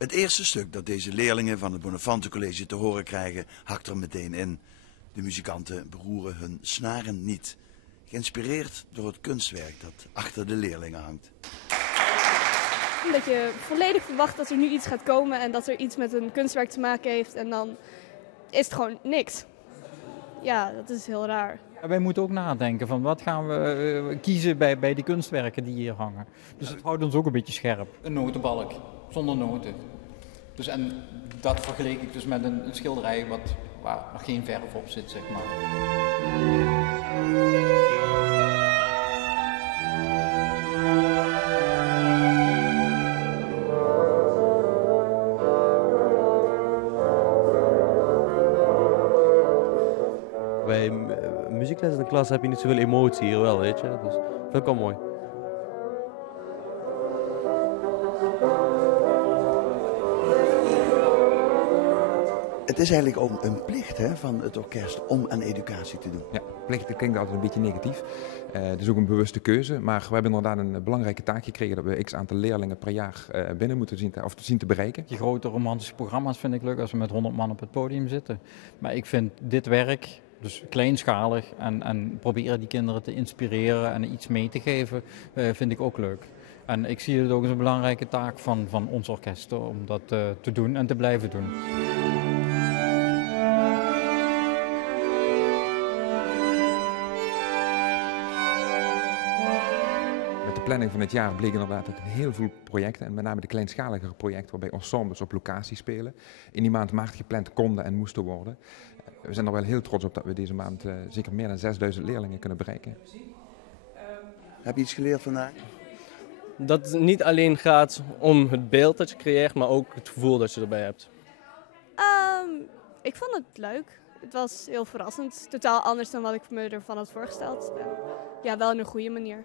Het eerste stuk dat deze leerlingen van het Bonafante College te horen krijgen, hakt er meteen in. De muzikanten beroeren hun snaren niet. Geïnspireerd door het kunstwerk dat achter de leerlingen hangt. Dat je volledig verwacht dat er nu iets gaat komen en dat er iets met een kunstwerk te maken heeft en dan is het gewoon niks. Ja, dat is heel raar. Wij moeten ook nadenken van wat gaan we kiezen bij die kunstwerken die hier hangen. Dus het houdt ons ook een beetje scherp. Een notenbalk, zonder noten. Dus en dat vergeleek ik dus met een schilderij waar nog geen verf op zit, zeg maar. Bij muziekles in de klas heb je niet zoveel emotie, hier wel, weet je. Dus dat vind ik wel mooi. Het is eigenlijk ook een plicht van het orkest om aan educatie te doen. Ja, plicht klinkt altijd een beetje negatief. Het is ook een bewuste keuze, maar we hebben inderdaad een belangrijke taak gekregen dat we x aantal leerlingen per jaar binnen moeten zien te bereiken. Die grote romantische programma's vind ik leuk als we met 100 man op het podium zitten. Maar ik vind dit werk, dus kleinschalig en proberen die kinderen te inspireren en iets mee te geven, vind ik ook leuk. En ik zie het ook als een belangrijke taak van ons orkest om dat te doen en te blijven doen. Met de planning van het jaar bleek inderdaad dat heel veel projecten, en met name de kleinschaligere projecten waarbij ensembles op locatie spelen, in die maand maart gepland konden en moesten worden. We zijn er wel heel trots op dat we deze maand zeker meer dan 6000 leerlingen kunnen bereiken. Heb je iets geleerd vandaag? Dat het niet alleen gaat om het beeld dat je creëert, maar ook het gevoel dat je erbij hebt. Ik vond het leuk. Het was heel verrassend. Totaal anders dan wat ik me ervan had voorgesteld. Ja, wel in een goede manier.